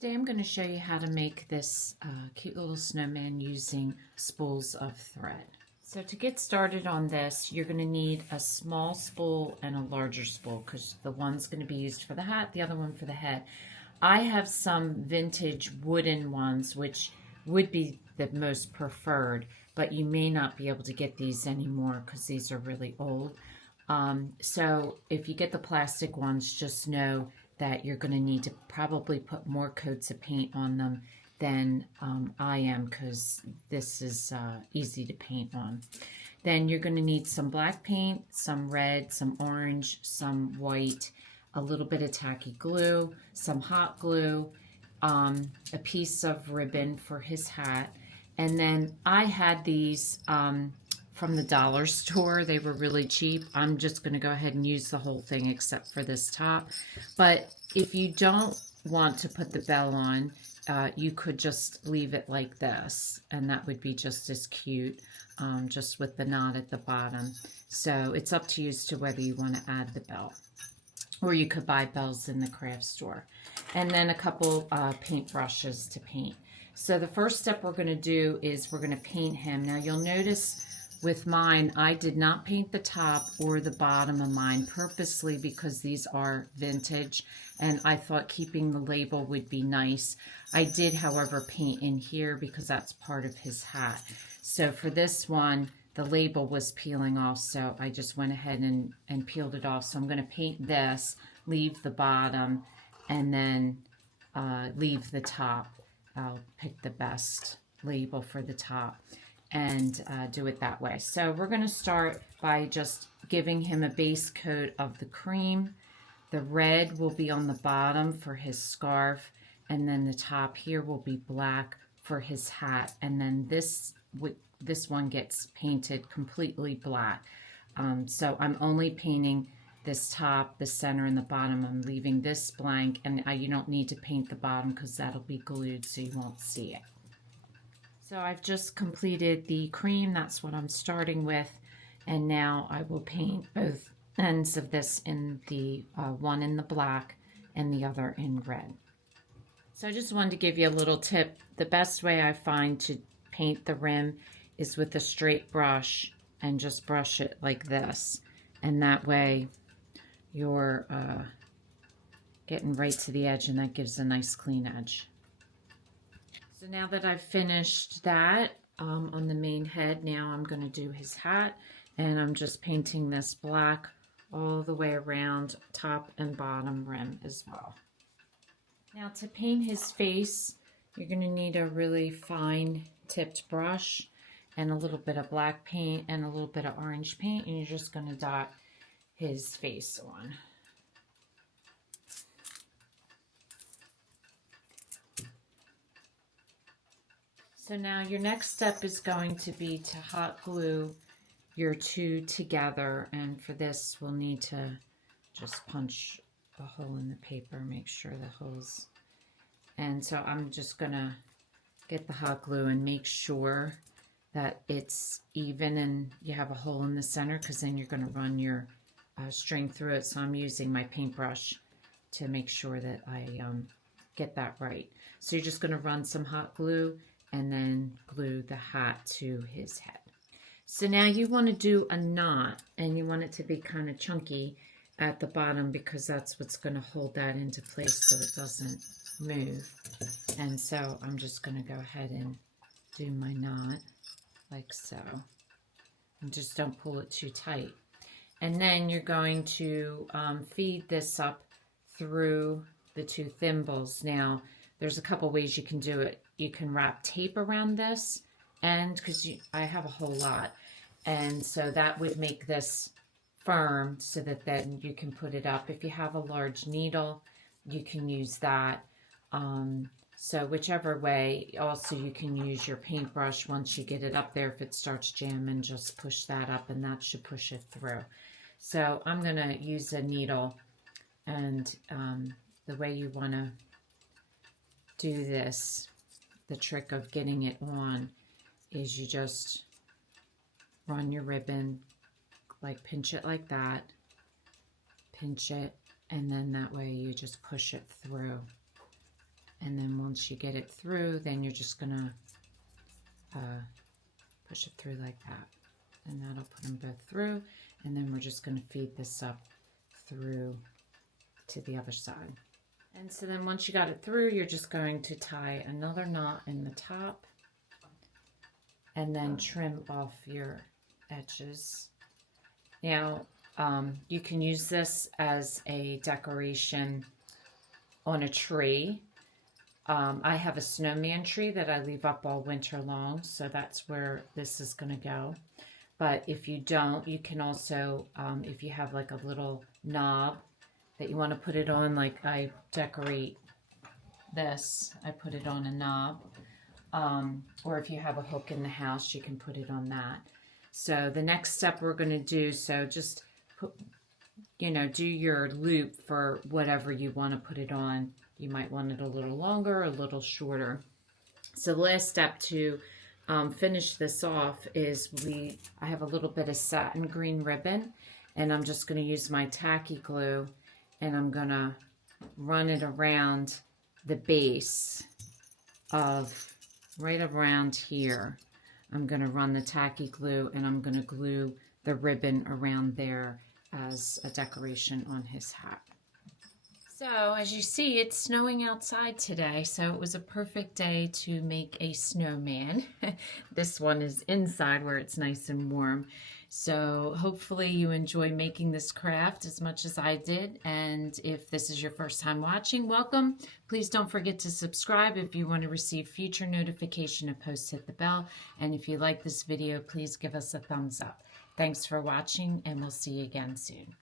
Today I'm going to show you how to make this cute little snowman using spools of thread. So to get started on this, you're going to need a small spool and a larger spool because the one's going to be used for the hat, the other one for the head. I have some vintage wooden ones which would be the most preferred, but you may not be able to get these anymore because these are really old. So if you get the plastic ones, just know that you're going to need to probably put more coats of paint on them than I am, because this is easy to paint on. Then you're going to need some black paint, some red, some orange, some white, a little bit of tacky glue, some hot glue, a piece of ribbon for his hat. And then I had these from the dollar store. They were really cheap. I'm just going to go ahead and use the whole thing except for this top. But if you don't want to put the bell on, you could just leave it like this, and that would be just as cute, just with the knot at the bottom. So it's up to you as to whether you want to add the bell, or you could buy bells in the craft store. And then a couple paint brushes to paint. So the first step we're going to do is we're going to paint him. Now you'll notice with mine, I did not paint the top or the bottom of mine purposely because these are vintage and I thought keeping the label would be nice. I did, however, paint in here because that's part of his hat. So for this one, the label was peeling off, so I just went ahead and peeled it off. So I'm going to paint this, leave the bottom, and then leave the top. I'll pick the best label for the top and do it that way. So we're going to start by just giving him a base coat of the cream. The red will be on the bottom for his scarf, and then the top here will be black for his hat, and then this one gets painted completely black. So I'm only painting this top, the center, and the bottom. I'm leaving this blank, and you don't need to paint the bottom because that'll be glued so you won't see it. So I've just completed the cream. That's what I'm starting with. And now I will paint both ends of this in the one in the black and the other in red. So I just wanted to give you a little tip. The best way I find to paint the rim is with a straight brush and just brush it like this. And that way you're getting right to the edge, and that gives a nice clean edge. So now that I've finished that on the main head, now I'm going to do his hat, and I'm just painting this black all the way around top and bottom rim as well. Now to paint his face, you're going to need a really fine tipped brush and a little bit of black paint and a little bit of orange paint, and you're just going to dot his face on. So now your next step is going to be to hot glue your two together, and for this we'll need to just punch a hole in the paper, make sure the holes, and so I'm just gonna get the hot glue and make sure that it's even and you have a hole in the center, because then you're going to run your string through it. So I'm using my paintbrush to make sure that I get that right. So you're just going to run some hot glue and then glue the hat to his head. So now you want to do a knot, and you want it to be kind of chunky at the bottom because that's what's going to hold that into place so it doesn't move. And so I'm just going to go ahead and do my knot like so. And just don't pull it too tight. And then you're going to feed this up through the two thimbles. Now, there's a couple ways you can do it. You can wrap tape around this, and because I have a whole lot, and so that would make this firm so that then you can put it up. If you have a large needle, you can use that. So whichever way. Also, you can use your paintbrush once you get it up there. If it starts jamming, just push that up, and that should push it through. So I'm going to use a needle, and the way you want to do this, the trick of getting it on, is you just run your ribbon, like pinch it like that, pinch it, and then that way you just push it through. And then once you get it through, then you're just gonna push it through like that. And that'll put them both through. And then we're just gonna feed this up through to the other side. And so then once you got it through, you're just going to tie another knot in the top and then trim off your edges. Now, you can use this as a decoration on a tree. I have a snowman tree that I leave up all winter long, so that's where this is going to go. But if you don't, you can also, if you have like a little knob that you want to put it on, like I decorate this, I put it on a knob. Or if you have a hook in the house, you can put it on that. So the next step we're going to do, so just put, do your loop for whatever you want to put it on. You might want it a little longer, a little shorter. So the last step to finish this off is I have a little bit of satin green ribbon, and I'm just going to use my tacky glue, and I'm going to run it around the base of right around here. I'm going to run the tacky glue, and I'm going to glue the ribbon around there as a decoration on his hat. So as you see, it's snowing outside today, so it was a perfect day to make a snowman. This one is inside where it's nice and warm. So hopefully you enjoy making this craft as much as I did. And if this is your first time watching, welcome. Please don't forget to subscribe if you want to receive future notification of posts. Hit the bell. And if you like this video, please give us a thumbs up. Thanks for watching, and we'll see you again soon.